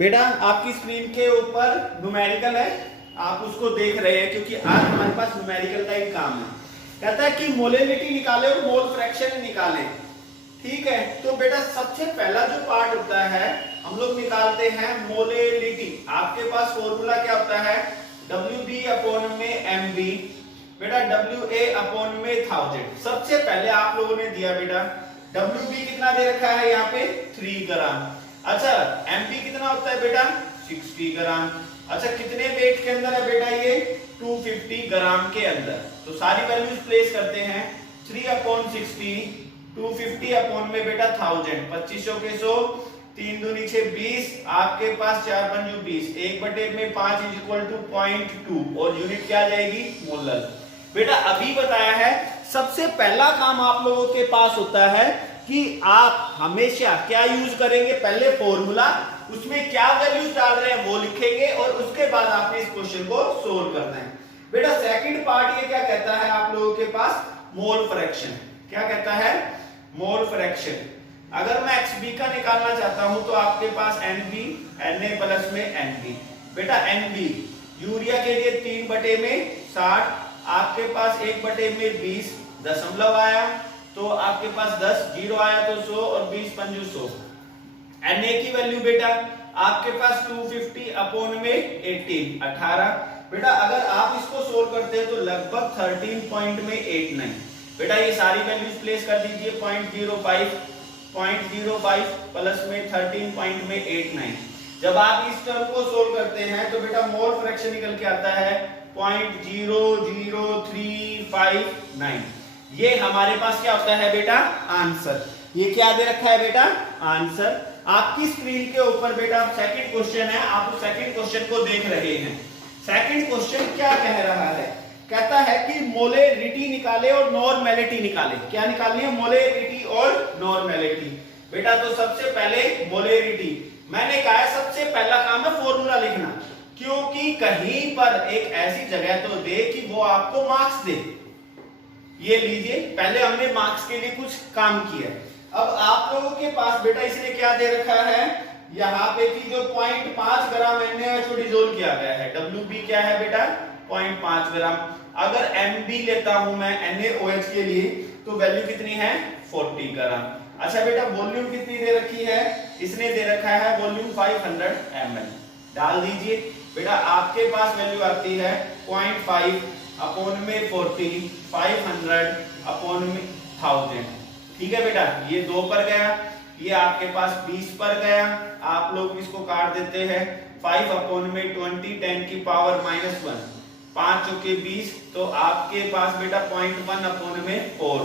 बेटा आपकी स्क्रीन के ऊपर न्यूमेरिकल है, आप उसको देख रहे हैं क्योंकि आज हमारे पास न्यूमेरिकल का ही काम है। कहता है कि मोलेलिटी निकाले और मोल फ्रैक्शन निकाले। ठीक है, तो बेटा सबसे पहला जो पार्ट होता है हम लोग निकालते हैं मोलेलिटी। आपके पास फॉर्मूला क्या होता है, WB अपॉन में MB, बेटा WA अपॉन में 1000। सबसे पहले आप लोगों ने दिया बेटा WB कितना दे रखा है यहाँ पे 3 ग्राम। अच्छा MB कितना होता है बेटा 60 ग्राम। अच्छा कितने वेट के अंदर है बेटा ये 250 ग्राम के अंदर। तो सारी वैल्यूज प्लेस करते हैं 3 अपॉन 60, 250 अपॉन में बेटा 1000, 2500 के 100, 3 दूनी 6 20, आपके पास 4 पंजू 20, 1/5 इज इक्वल टू 0.2 और यूनिट क्या आ जाएगी मोलर। बेटा अभी बताया है सबसे पहला काम आप लोगों के पास होता है कि आप हमेशा क्या यूज करेंगे, पहले फॉर्मूला उसमें क्या वैल्यूज डाल रहे हैं वो लिखेंगे और उसके बाद आपने इस क्वेश्चन को सोल्व करना है। बेटा सेकंड पार्ट ये क्या कहता है आप लोगों के पास मोल फ्रैक्शन। क्या कहता है मोल फ्रैक्शन। अगर मैं XB का निकालना चाहता हूं तो आपके पास NB Na प्लस में NB। बेटा NB यूरिया के लिए 3/60, आपके पास 1/20 दशमलव आया तो आपके पास 10, 0 आया तो 100 और 20 पंजू 100। Na की वैल्यू बेटा आपके पास 250 अपॉन में 18। बेटा अगर आप इसको सोल्व करते हैं तो लगभग 13.89। बेटा ये सारी वैल्यूज प्लेस कर दीजिए 0.05 प्लस में 13.89। जब आप इस टर्म को सोल्व करते हैं तो बेटा मोल फ्रैक्शन निकल के आता है 0.00359। ये हमारे पास क्या होता है बेटा आंसर। ये क्या दे रखा है बेटा आंसर। आपकी स्क्रीन के ऊपर बेटा सेकंड क्वेश्चन है, आप उस सेकंड क्वेश्चन को देख रहे हैं। सेकंड क्वेश्चन क्या कह रहा है, कहता है कि मोलेरिटी निकाले और नॉर्मेलिटी निकाले। क्या निकालनी है मोलेरिटी और नॉर्मेलिटी। बेटा तो सबसे पहले मोलेरिटी, मैंने कहा है सबसे पहला काम है फॉर्मूला लिखना, क्योंकि कहीं पर एक ऐसी जगह तो दे कि वो आपको मार्क्स दे। ये लीजिए पहले हमने मार्क्स के लिए कुछ काम किया। अब आप लोगों के पास बेटा इसने क्या दे रखा है यहाँ पे कि जो 0.5 ग्राम NaOH डिसोल्व किया गया है। WB क्या है बेटा 0.5 ग्राम। अगर MB लेता हूं मैं NaOH के लिए तो वैल्यू कितनी है 40 ग्राम। अच्छा बेटा वॉल्यूम कितनी दे रखी है, इसने दे रखा है वॉल्यूम 500 ml। डाल दीजिए बेटा आपके पास वैल्यू आती है 0.5 अपॉन में 40, 500 अपॉन में 1000। ठीक है बेटा ये 2 पर गया, ये आपके पास 20 पर गया। आप लोग इसको काट देते हैं 5 अपॉन में 20 10 की पावर -1, 5 चौके 20, तो आपके पास बेटा 0.1 अपॉन में 4।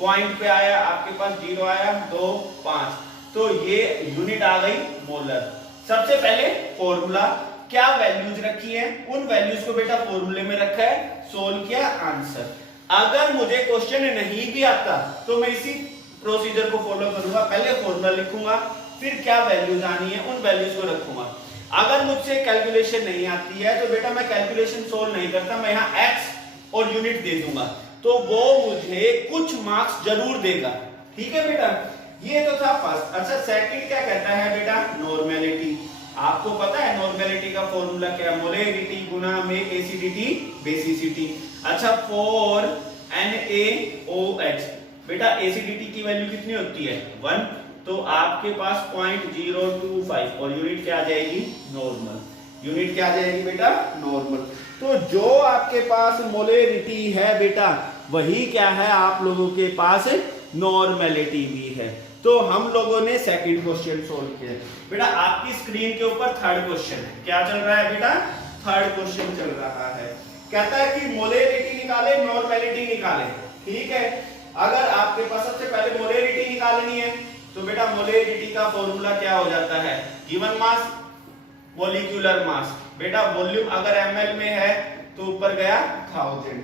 पॉइंट पे आया आपके पास 0 आया 2 5, तो ये यूनिट आ गई मोलर। सबसे पहले फॉर्मूला क्या वैल्यूज रखी है उन वैल्यूज को बेटा फॉर्मूले में रखा है, सोल्व किया आंसर। अगर मुझे क्वेश्चन नहीं भी आता तो मैं इसी प्रोसीजर को फॉलो करूंगा, पहले फॉर्मूला लिखूंगा फिर क्या वैल्यूज आनी है उन वैल्यूज को रखूंगा। अगर मुझसे कैलकुलेशन नहीं आती है तो बेटा मैं कैलकुलेशन सोल्व नहीं करता, मैं यहाँ x और यूनिट दे दूंगा तो वो मुझे कुछ मार्क्स जरूर देगा। ठीक है बेटा ये तो था फर्स्ट। अच्छा सेकंड क्या कहता है बेटा नॉर्मेलिटी। आपको पता है नॉर्मेलिटी का फॉर्मूला क्या, मोलेरिटी गुना में एसिडिटी बेसिसिटी। अच्छा फॉर NaOH बेटा एसिडिटी की वैल्यू कितनी होती है 1, तो आपके पास 0.025 और यूनिट क्या आ जाएगी नॉर्मल। यूनिट क्या आ जाएगी बेटा नॉर्मल। तो जो आपके पास मोलेरिटी है बेटा वही क्या है आप लोगों के पास नॉर्मेलिटी भी है। तो हम लोगों ने सेकंड क्वेश्चन सोल्व किया। बेटा आपकी स्क्रीन के ऊपर थर्ड क्वेश्चन है, क्या चल रहा है बेटा थर्ड क्वेश्चन चल रहा है। कहता है कि मोलेरिटी निकाले नॉर्मेलिटी निकाले। ठीक है, अगर आपके पास सबसे पहले मोलेरिटी निकालनी है तो बेटा मोलेरिटी का फॉर्मूला क्या हो जाता है गिवन मास मोलिक्यूलर मास। बेटा वॉल्यूम अगर ml में है तो ऊपर गया 1000।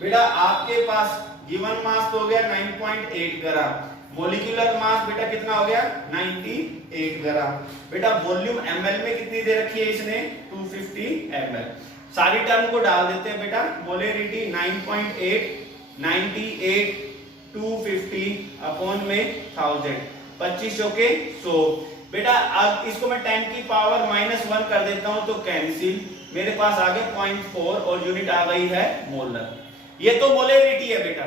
बेटा आपके पास गिवन मास तो हो गया 9.8 ग्राम, मोलिक्यूलर मास बेटा कितना हो गया 98 ग्राम। बेटा वॉल्यूम ml में कितनी दे रखी है इसने 250 ml। सारी टर्म को डाल देते हैं बेटा मोलेरिटी 9.8 98 250 अपॉन में 1000, 2500 के 100, बेटा अब इसको मैं 10 की पावर -1 कर देता हूं तो कैंसिल, मेरे पास आ गया 0.4 और यूनिट आ गई है मोलर। ये तो मोलरिटी है बेटा।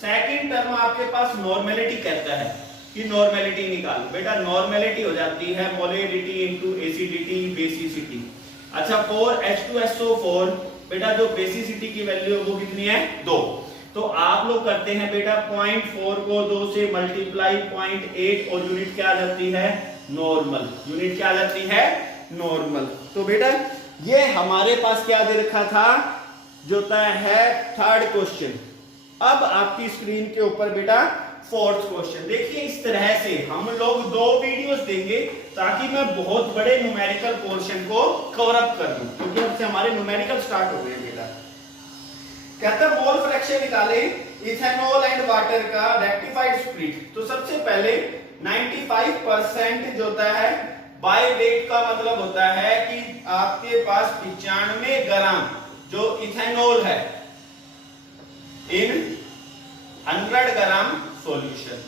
सेकंड टर्म आपके पास नॉर्मेलिटी कहता है कि नॉर्मेलिटी निकालो। बेटा नॉर्मेलिटी हो जाती है मोलरिटी इनटू एसिडिटी बेसिसिटी। अच्छा 4H2SO4 बेटा जो बेसिसिटी की वैल्यू है वो कितनी है 2। तो आप लोग करते हैं बेटा 0.4 को 2 से मल्टीप्लाई 0.8 और यूनिट क्या आ जाती है नॉर्मल। यूनिट क्या आ जाती है नॉर्मल। तो बेटा ये हमारे पास क्या दे रखा था जो है थर्ड क्वेश्चन। अब आपकी स्क्रीन के ऊपर बेटा फोर्थ क्वेश्चन। देखिए इस तरह से हम लोग 2 वीडियोस देंगे ताकि मैं बहुत बड़े न्यूमेरिकल पोर्शन को कवर अप कर दूं, क्योंकि अब से हमारे न्यूमेरिकल स्टार्ट हो गए बेटा। कहता है मोल फ्रैक्शन निकाले इथेनॉल एंड वाटर का रेक्टिफाइड स्प्लिट। तो सबसे पहले 95% जो होता है बाय वेट का मतलब होता है कि आपके पास 95 ग्राम जो इथेनॉल है इन 100 ग्राम सॉल्यूशन।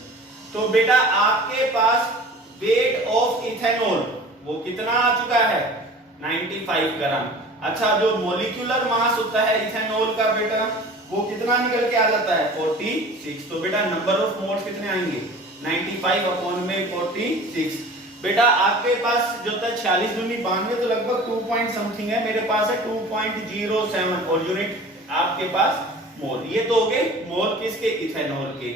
तो बेटा आपके पास वेट ऑफ इथेनॉल वो कितना आ चुका है 95 ग्राम। अच्छा जो मॉलिक्यूलर मास होता है इथेनॉल का बेटा वो कितना निकल के आ जाता है 46। तो बेटा नंबर ऑफ मोल्स कितने आएंगे 95/46। बेटा आपके पास जो था 46 दूनी 92 तो लगभग 2 पॉइंट समथिंग है, मेरे पास है 2.07 और यूनिट आपके पास मोल। ये तो हो गए मोल किसके इथेनॉल के।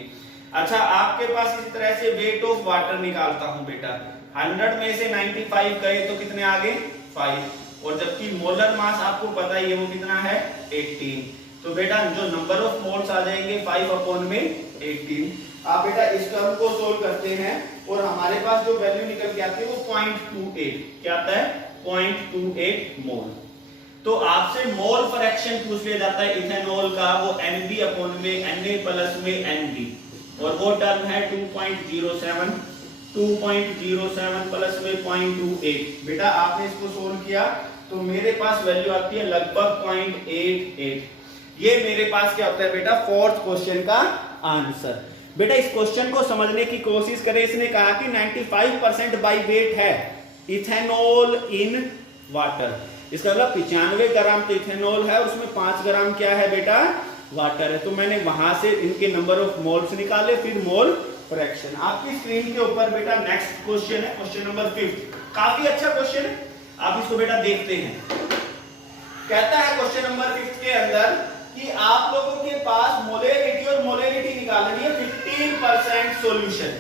अच्छा आपके पास इसी तरह से वेट ऑफ वाटर निकालता हूं बेटा। 100 में से 95 गए तो कितने आ गए 5 और जबकि मोलर मास आपको पता ही है वो कितना है 18। तो बेटा जो नंबर ऑफ मोल्स आ जाएंगे 5/18। आप बेटा इस टर्म को सोल्व करते हैं और हमारे पास जो वैल्यू निकल के आती है वो 0.28 क्या आता है 0.28 मोल। तो आपसे मोल फ्रैक्शन पूछ लिया जाता है इथेनॉल का, वो NB/Na प्लस में NB और वो टर्म है 2.07 प्लस में 0.28। बेटा आपने इसको सोल्व किया तो मेरे पास वैल्यू आती है लगभग 0.88। ये मेरे पास क्या होता है बेटा फोर्थ क्वेश्चन का आंसर। बेटा इस क्वेश्चन को समझने की कोशिश करें। इसने कहा कि 95% बाय वेट है इथेनॉल इन वाटर। इसका मतलब 95 ग्राम तो इथेनॉल है और उसमें 5 ग्राम क्या है बेटा वाटर है। तो मैंने वहां से इनके नंबर ऑफ मोल्स निकाले फिर मोल फ्रैक्शन। आपकी स्क्रीन के ऊपर बेटा नेक्स्ट क्वेश्चन है क्वेश्चन नंबर 5। काफी अच्छा क्वेश्चन है, आप इसको बेटा देखते हैं। कहता है क्वेश्चन नंबर 5 के अंदर कि आप लोगों के पास मोलरिटी और मोलरिटी निकालनी है 15% सॉल्यूशन।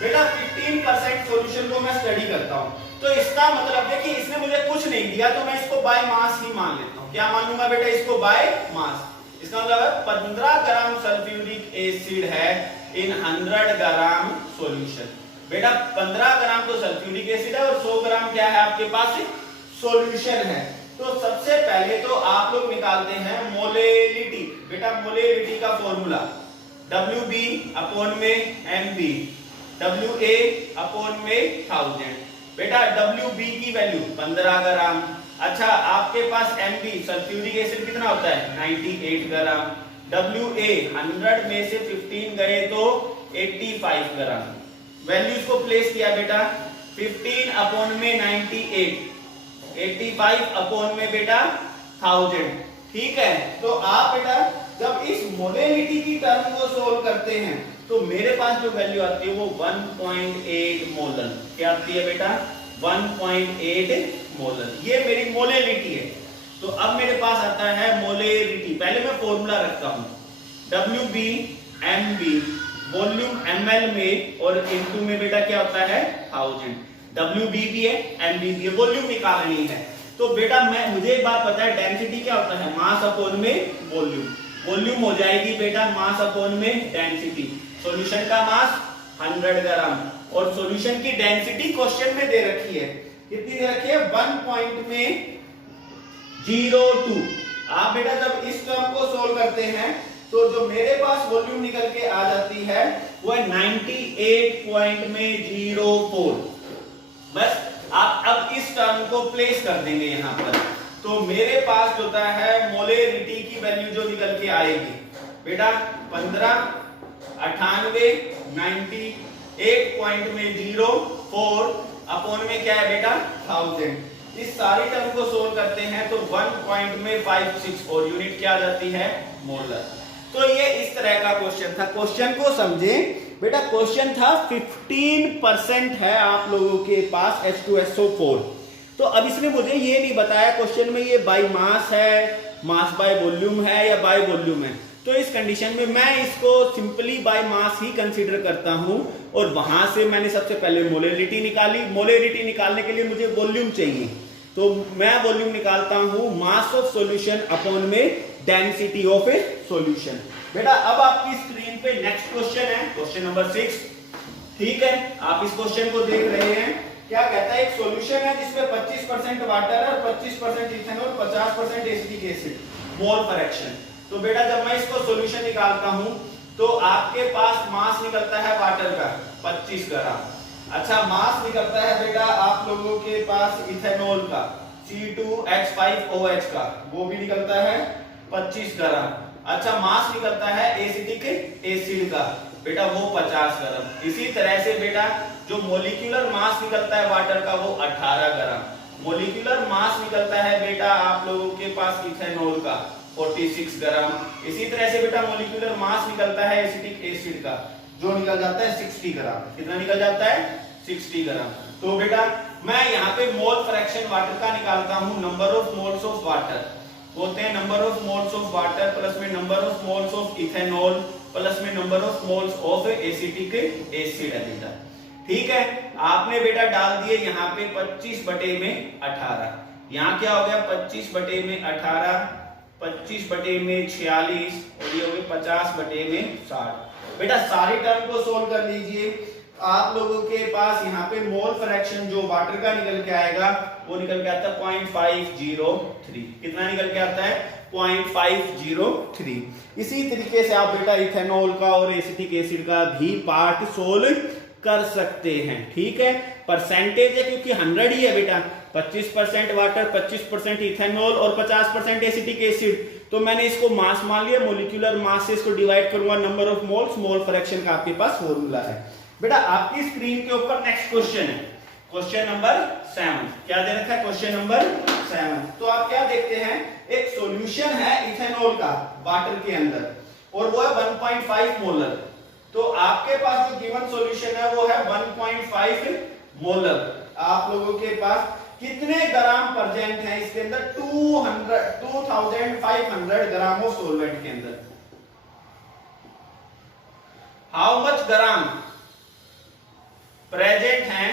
बेटा 15% सॉल्यूशन को मैं स्टडी करता हूं तो इसका मतलब देखिए इसने मुझे कुछ नहीं दिया तो मैं इसको बाय मास ही मान लेता हूं। क्या मानूंगा बेटा इसको बाय मास। इसका मतलब है 15 ग्राम सल्फ्यूरिक एसिड है इन 100 ग्राम सॉल्यूशन। बेटा 15 ग्राम तो सल्फ्यूरिक एसिड है और 100 ग्राम क्या है आपके पास सॉल्यूशन है। तो सबसे पहले तो आप लोग निकालते हैं मोलरिटी। बेटा मोलरिटी का फॉर्मूला WB/MB WA/1000। बेटा WB की वैल्यू 15 ग्राम। अच्छा आपके पास MB सल्फ्यूरिक एसिड कितना होता है 98 ग्राम। WA 100 में से 15 गए तो 85 ग्राम। वैल्यूज को प्लेस किया बेटा 15/98 85 बेटा 1000। ठीक है तो आप बेटा जब इस मोलरिटी की टर्म को सोल्व करते हैं तो मेरे पास जो वैल्यू आती है वो 1.8 मोलर। क्या आती है बेटा 1.8 मोलर। ये मेरी मोलरिटी है। तो अब मेरे पास आता है मोलरिटी। पहले मैं फॉर्मूला रखता हूं WB/MB वॉल्यूम ml में और इनटू में बेटा क्या होता है 1000। WB भी है MB भी है, वॉल्यूम निकालनी है। तो बेटा मुझे एक बात पता है डेंसिटी क्या होता है मास अपॉन में वॉल्यूम। वॉल्यूम हो जाएगी बेटा मास अपॉन में डेंसिटी। सॉल्यूशन का मास 100 ग्राम और सॉल्यूशन की डेंसिटी क्वेश्चन में दे रखी है। कितनी दे रखी है 1.02। आप बेटा जब इस टर्म को सोल्व करते हैं तो जो मेरे पास वॉल्यूम निकल के आ जाती है वो है 98.04। बस आप अब इस टर्म को प्लेस कर देंगे यहां पर तो मेरे पास होता है मोलरिटी की वैल्यू जो निकल के आएगी बेटा 15 98 90 8 पॉइंट में 0.4 अपॉन में क्या है बेटा 1000। इस सारी टर्म को सोल्व करते हैं तो 1 पॉइंट में 56 और यूनिट क्या आ जाती है मोलर। तो ये इस तरह का क्वेश्चन था। क्वेश्चन को समझे बेटा, क्वेश्चन था 15% है आप लोगों के पास H2SO4। तो अब इसने मुझे ये नहीं बताया क्वेश्चन में ये बाय मास है, मास बाय वॉल्यूम है या बाय वॉल्यूम है। तो इस कंडीशन में मैं इसको simply by mass he consider करता हूं और वहां से मैंने सबसे पहले मोलरिटी निकाली। मोलरिटी निकालने के लिए मुझे वॉल्यूम चाहिए, तो मैं वॉल्यूम निकालता हूं मास ऑफ सॉल्यूशन अपॉन में डेंसिटी ऑफ ए सॉल्यूशन। बेटा अब आपकी स्क्रीन पे नेक्स्ट क्वेश्चन है, क्वेश्चन नंबर 6। ठीक है, आप इस क्वेश्चन को देख रहे हैं। क्या कहता है, एक सॉल्यूशन है जिसमें 25% वाटर और 25% ethanol, 50% acetic acid, mole fraction. तो बेटा जब मैं इसको सॉल्यूशन निकालता हूं तो आपके पास मास निकलता है वाटर का 25 ग्राम। अच्छा, मास निकलता है बेटा आप लोगों के पास इथेनॉल का C2H5OH का, वो भी निकलता है 25 ग्राम। अच्छा, मास निकलता है एसिटिक एसिड का बेटा वो 50 ग्राम। इसी तरह से बेटा जो मोलिक्यूलर मास निकलता है वाटर का वो 18 ग्राम। मोलिक्यूलर मास निकलता है बेटा आप लोगों के पास इथेनॉल का 46 ग्राम। इसी तरह से बेटा मोलिक्यूलर मास निकलता है एसिटिक एसिड का जो निकल जाता है 60 ग्राम। कितना निकल जाता है 60 ग्राम। तो बेटा मैं यहाँ पे मोल फ्रैक्शन वाटर का निकालता हूँ। Number of moles of water होते हैं number of moles of water plus में number of moles of ethanol plus में number of moles of acetic acid है बेटा। ठीक है, आपने बेटा डाल दिए यहाँ पे 25 बटे में 18। यहाँ क्या हो गया 25 बटे में 18, 25 बटे में 46 और ये हो गए 50 बटे में 60। बेटा सारी टर्म को सोल्व कर लीजिए। आप लोगों के पास यहाँ पे मोल फ्रैक्शन जो वाटर का निकल के आएगा वो निकल के आता है 0.503। कितना निकल के आता है 0.503। इसी तरीके से आप बेटा इथेनॉल का और एसिटिक एसिड का भी पार्ट सोल्व कर सकते हैं। ठीक है, परसेंटेज है क्योंकि 100 ही है बेटा, 25% वाटर, 25% इथेनॉल और 50% एसिटिक एसिड। तो मैंने इसको मास मान लिया, मोलिक्यूलर मास से इसको डिवाइड करूंगा number of moles, mole fraction का आपके पास फॉर्मूला है। बेटा आपकी स्क्रीन के ऊपर नेक्स्ट क्वेश्चन है, क्वेश्चन नंबर 7। क्या दे रखा है क्वेश्चन नंबर 7। तो आप क्या देखते हैं, एक सॉल्यूशन है इथेनॉल का वाटर के अंदर और वो है 1.5 मोलर। तो आपके पास जो गिवन सॉल्यूशन है वो है 1.5 मोलर। आप लोगों के पास कितने ग्राम प्रेजेंट है इसके अंदर 2500 ग्राम ऑफ सॉल्वेंट के अंदर। हाउ मच ग्राम प्रेजेंट है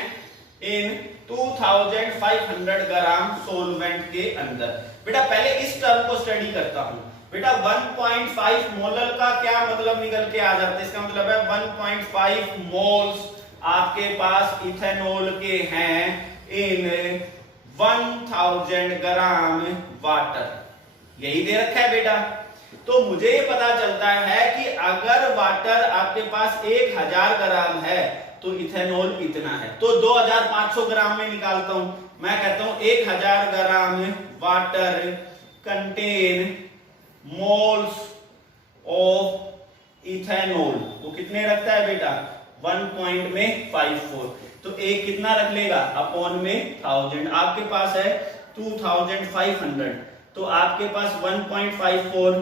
इन 2500 ग्राम सोलवेंट के अंदर। बेटा पहले इस टर्म को स्टडी करता हूं। बेटा 1.5 मोलर का क्या मतलब निकल के आ जाता है, इसका मतलब है 1.5 मोल्स आपके पास इथेनॉल के हैं इन 1000 ग्राम वाटर। यही दे रखा है बेटा। तो मुझे ये पता चलता है कि अगर वाटर आपके पास 1000 ग्राम है तो इथेनॉल इतना है, तो 2500 ग्राम में निकालता हूं। मैं कहता हूं 1000 gram water contain moles of ethanol. वो कितने रखता है बेटा 1.54। तो एक कितना रख लेगा अपॉन में 1000। आपके पास है 2500 तो आपके पास 1.54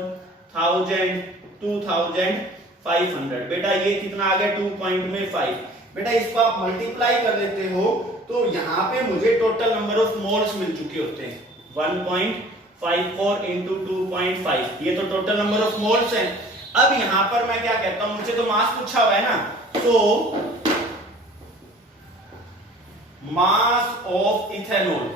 1000 2500। बेटा ये कितना आ गया 2.5। बेटा इसको आप मल्टीप्लाई कर देते हो तो यहां पे मुझे टोटल नंबर ऑफ मोल्स मिल चुके होते हैं 1.54 इंटू 2.5। ये तो टोटल नंबर ऑफ मोल्स हैं। अब यहां पर मैं क्या कहता हूं, मुझसे तो मास पूछा हुआ है ना, तो मास ऑफ इथेनॉल,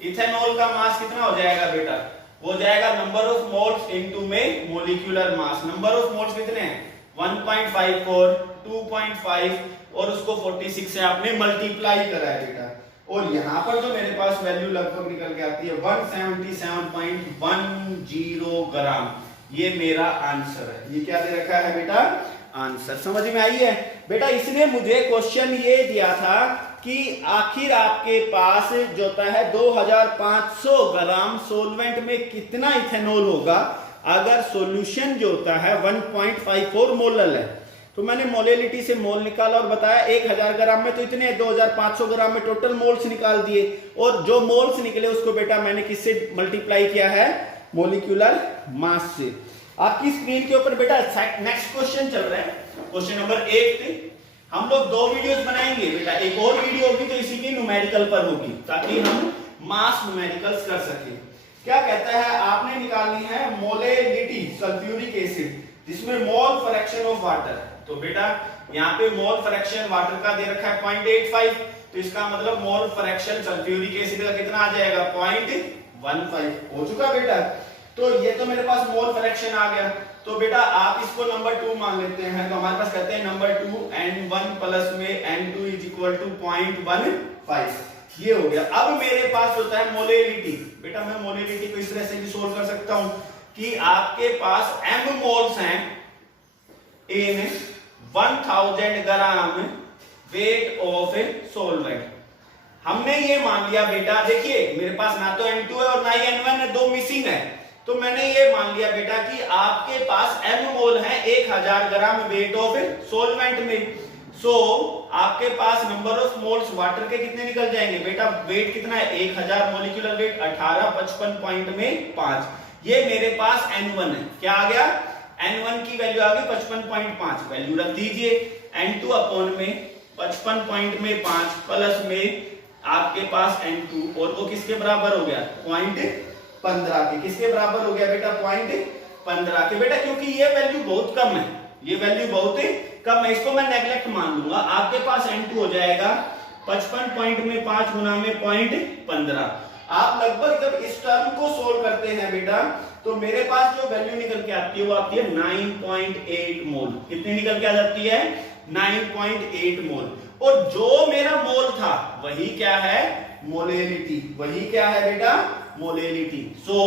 इथेनॉल का मास कितना हो जाएगा बेटा, वो जाएगा नंबर ऑफ मोल्स इनटू में molecular mass. Number of moles कितने हैं 1.54 2.5 और उसको 46 से आपने मल्टीप्लाई करा है बेटा। और यहां पर जो मेरे पास वैल्यू लगभग निकल के आती है 177.10 ग्राम। ये मेरा आंसर है। ये क्या दे रखा है बेटा आंसर। समझ में आई है बेटा। इसने मुझे क्वेश्चन ये दिया था कि आखिर आपके पास जो होता है 2500 ग्राम सोलवेंट में कितना इथेनॉल होगा अगर सॉल्यूशन जो होता है 1.54 मोलर है। तो मैंने मोलेलिटी से मोल निकाला और बताया 1000 ग्राम में तो इतने 2500 ग्राम में टोटल मोल्स निकाल दिए, और जो मोल्स निकले उसको बेटा मैंने किससे मल्टीप्लाई किया है, मॉलिक्यूलर मास से। आपकी स्क्रीन के ऊपर बेटा नेक्स्ट क्वेश्चन चल रहा है, क्वेश्चन नंबर 8। हम लोग 2 वीडियोस बनाएंगे बेटा, एक और वीडियो होगी जो इसी की न्यूमेरिकल पर होगी ताकि हम मास न्यूमेरिकल्स कर सके। क्या कहता है, आपने निकालनी है मोलेलिटी सल्फ्यूरिक एसिड जिसमें मोल फ्रैक्शन ऑफ वाटर। तो बेटा यहाँ पे मोल फ्रैक्शन वाटर का दे रखा है 0.85, तो इसका मतलब मोल फ्रैक्शन सल्फ्यूरिक एसिड का कितना आ जाएगा, 0.15 हो चुका बेटा। तो ये तो मेरे पास मोल फ्रैक्शन आ गया, तो बेटा आप इसको नंबर 2 मान लेते हैं। तो हमारे पास कहते हैं नंबर 2 N1 प्लस में N2 इज इक्वल टू 0.15, ये हो गया। अब मेरे पास होता है मोलेलिटी। बेटा मैं मोलेलिटी को इस तरह से भी सोल्व कर सकता हूं कि आपके पास m मोल्स हैं इन 1000 gram weight of a solvent. हमने ये मान लिया बेटा, देखिए मेरे पास ना तो N2 है और ना ही N1 है, 2 मिसिंग है, तो मैंने ये मान लिया बेटा कि आपके पास m मोल है 1000 gram weight of a solvent में। सो आपके पास नंबर ऑफ मोल्स वाटर के कितने निकल जाएंगे बेटा, वेट कितना है 1000, मोलिकुलर वेट 18, 55 पॉइंट में 5, ये मेरे पास N1 है। क्या आ गया, N1 की वैल्यू आ गई 55.5, वैल्यू रख दीजिए। N2 अपॉन में 55 पॉइंट में 5 प्लस में आपके पास N2, और वो किसके बराबर हो गया, 0.15 के। किसके बराबर हो गया बेटा, 0.15 के बेटा, क्योंकि ये वैल्यू बहुत कम है, ये वैल्यू बहुत कम है, इसको मैं नेगलेक्ट मान लूंगा। आपके पास N2 हो जाएगा 55 पॉइंट में 5 गुना में 0.15। आप लगभग जब इस टर्म को सोल्व करते हैं बेटा, तो मेरे पास जो वैल्यू निकल के आती है वो आती है 9.8 मोल। कितनी निकल के आ जाती है, 9.8 मोल। और जो मेरा मोल था वही क्या है, मोलेलिटी। वही क्या है बेटा, मोलेलिटी। सो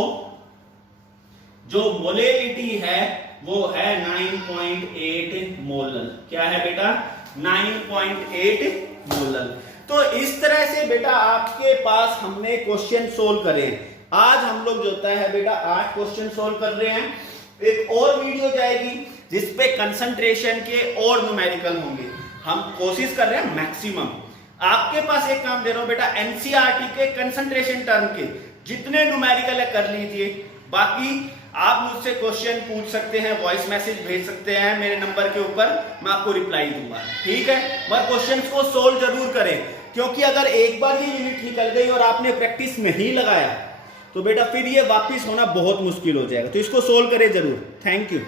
जो मोलेलिटी है वो है 9.8 मोलल। क्या है बेटा, 9.8 मोलल। तो इस तरह से बेटा आपके पास हमने क्वेश्चन सोल्व करे। आज हम लोग जो होता है बेटा 8 क्वेश्चन सोल्व कर रहे हैं। एक और वीडियो जाएगी जिसपे कंसंट्रेशन के और न्यूमेरिकल होंगे। हम कोशिश कर रहे हैं मैक्सिमम। आपके पास एक काम दे रहा हूं बेटा, एनसीईआरटी के कंसंट्रेशन टर्म के जितने न्यूमेरिकल है कर लीजिए। बाकी आप मुझसे क्वेश्चन पूछ सकते हैं, वॉइस मैसेज भेज सकते हैं मेरे नंबर के ऊपर, मैं आपको रिप्लाई दूंगा, ठीक है। मगर क्वेश्चंस को सोल्व जरूर करें, क्योंकि अगर एक बार ये यूनिट निकल गई और आपने प्रैक्टिस में ही लगाया तो बेटा फिर ये वापस होना बहुत मुश्किल हो जाएगा। तो इसको सोल्व करें जरूर। Thank you.